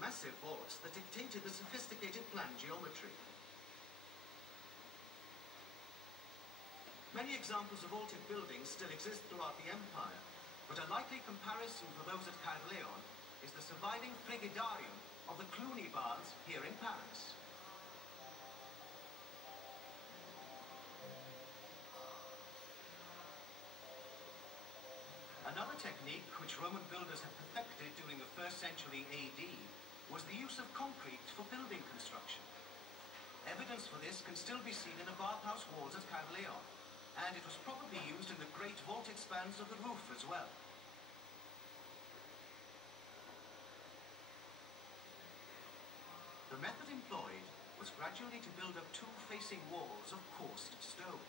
massive vaults that dictated the sophisticated plan geometry. Many examples of vaulted buildings still exist throughout the empire, but a likely comparison for those at Caerleon is the surviving frigidarium of the Cluny Baths here in Paris. Another technique which Roman builders had perfected during the 1st century AD was the use of concrete for building construction. Evidence for this can still be seen in the bathhouse walls at Caerleon, and it was probably used in the great vaulted spans of the roof as well. The method employed was gradually to build up two facing walls of coursed stone,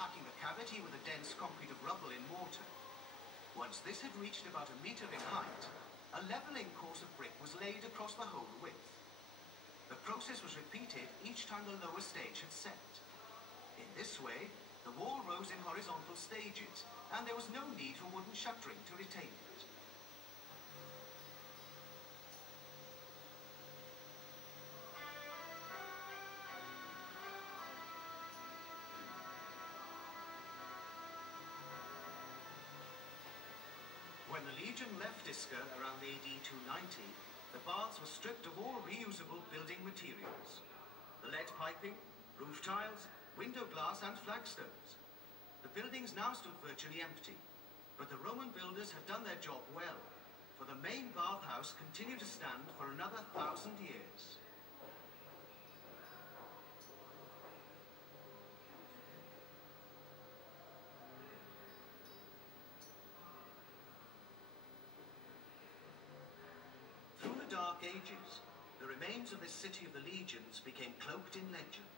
packing the cavity with a dense concrete of rubble in mortar. Once this had reached about 1 meter in height, a levelling course of brick was laid across the whole width. The process was repeated each time the lower stage had set. In this way, the wall rose in horizontal stages, and there was no need for wooden shuttering to retain it. When the Legion left Isca around AD 290, the baths were stripped of all reusable building materials. The lead piping, roof tiles, window glass and flagstones. The buildings now stood virtually empty, but the Roman builders had done their job well, for the main bathhouse continued to stand for another 1,000 years. Dark Ages, the remains of this city of the legions became cloaked in legend.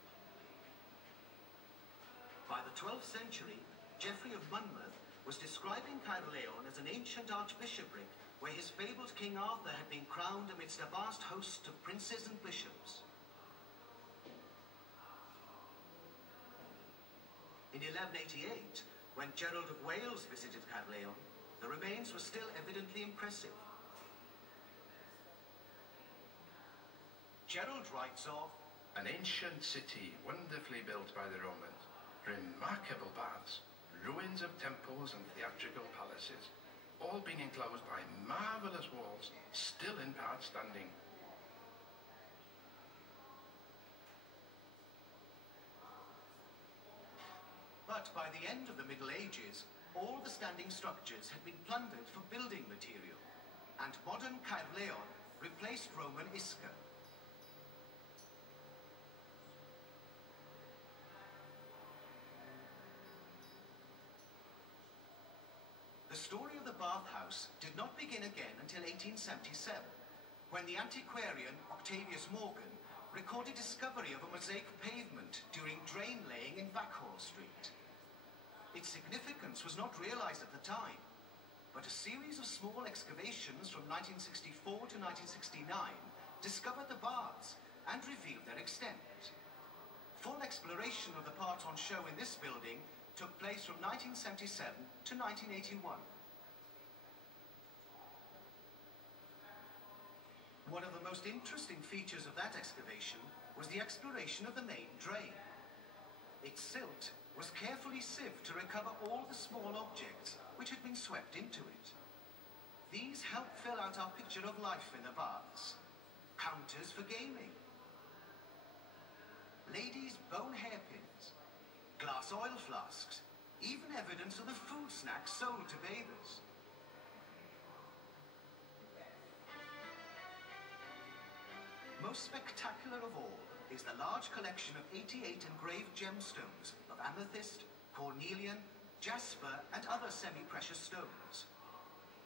By the 12th century, Geoffrey of Monmouth was describing Caerleon as an ancient archbishopric where his fabled King Arthur had been crowned amidst a vast host of princes and bishops. In 1188, when Gerald of Wales visited Caerleon, the remains were still evidently impressive. Gerald writes of an ancient city wonderfully built by the Romans, remarkable baths, ruins of temples and theatrical palaces, all being enclosed by marvellous walls, still in part standing. But by the end of the Middle Ages, all the standing structures had been plundered for building material, and modern Caerleon replaced Roman Isca. The story of the bathhouse did not begin again until 1877, when the antiquarian Octavius Morgan recorded discovery of a mosaic pavement during drain laying in Backhall Street. Its significance was not realized at the time, but a series of small excavations from 1964 to 1969 discovered the baths and revealed their extent. Full exploration of the parts on show in this building took place from 1977 to 1981. One of the most interesting features of that excavation was the exploration of the main drain. Its silt was carefully sieved to recover all the small objects which had been swept into it. These help fill out our picture of life in the baths. Counters for gaming, ladies' bone hairpins, glass oil flasks, even evidence of the food snacks sold to bathers. Most spectacular of all is the large collection of 88 engraved gemstones of amethyst, cornelian, jasper and other semi-precious stones.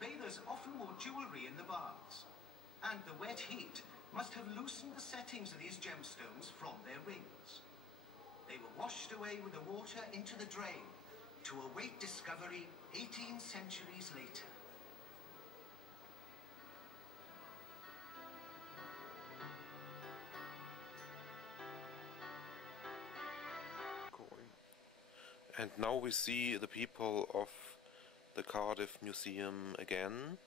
Bathers often wore jewellery in the baths, and the wet heat must have loosened the settings of these gemstones from their rings. They were washed away with the water into the drain to await discovery 18 centuries later. And now we see the people of the Cardiff Museum again.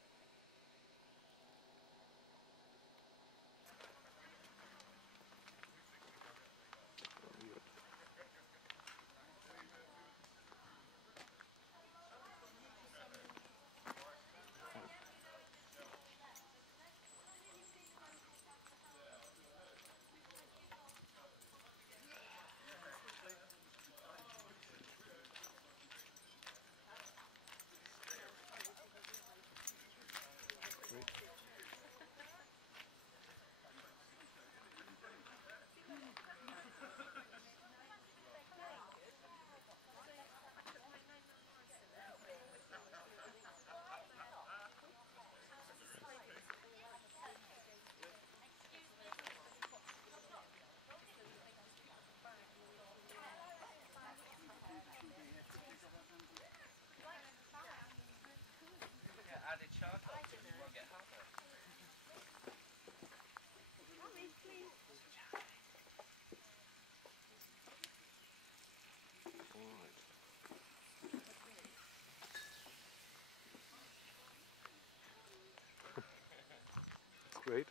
great.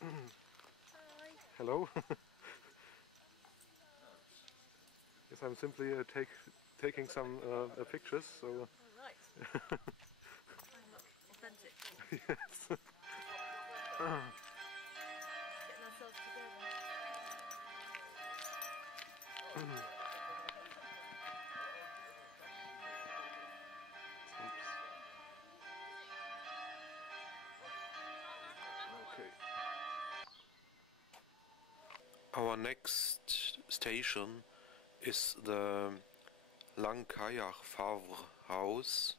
Hi. Hello. Yes, I'm simply taking some pictures. So. All right. Try and look authentic. Yes. Getting ourselves together. Okay. Our next station is the Langkayach Favre house,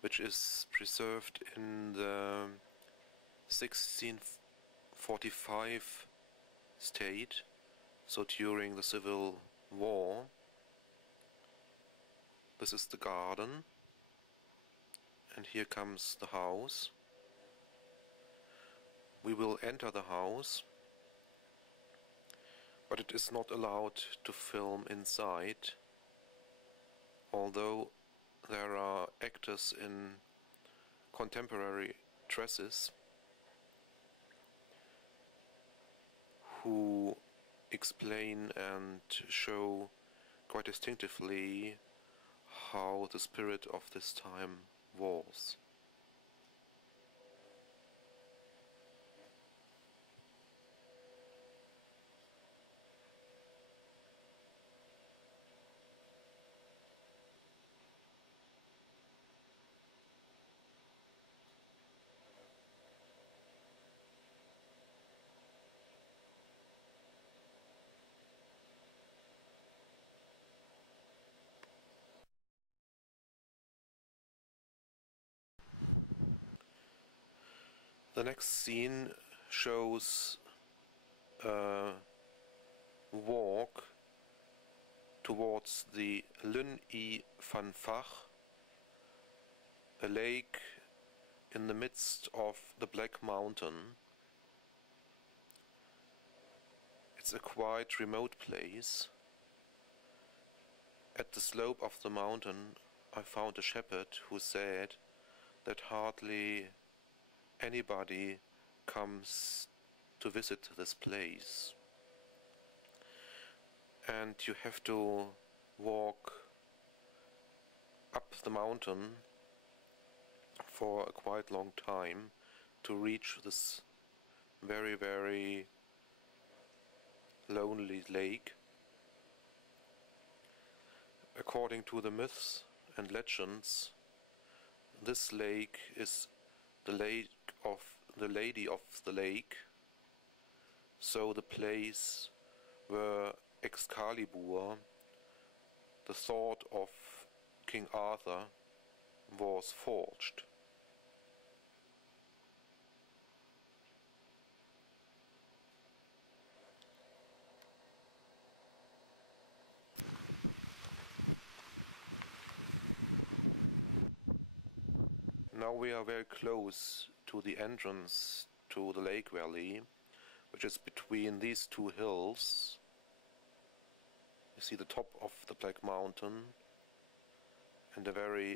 which is preserved in the 1645 state, so during the Civil War. This is the garden, and here comes the house. We will enter the house, but it is not allowed to film inside, although there are actors in contemporary dresses who explain and show quite distinctively how the spirit of this time was. The next scene shows a walk towards the Llyn y Fan Fach, a lake in the midst of the Black Mountain. It's a quite remote place. At the slope of the mountain I found a shepherd who said that hardly anybody comes to visit this place, and you have to walk up the mountain for a quite long time to reach this very, very lonely lake. According to the myths and legends, this lake is the lake of the Lady of the Lake, so the place where Excalibur, the sword of King Arthur, was forged. Now we are very close to the entrance to the lake valley, which is between these two hills. You see the top of the Black Mountain and a very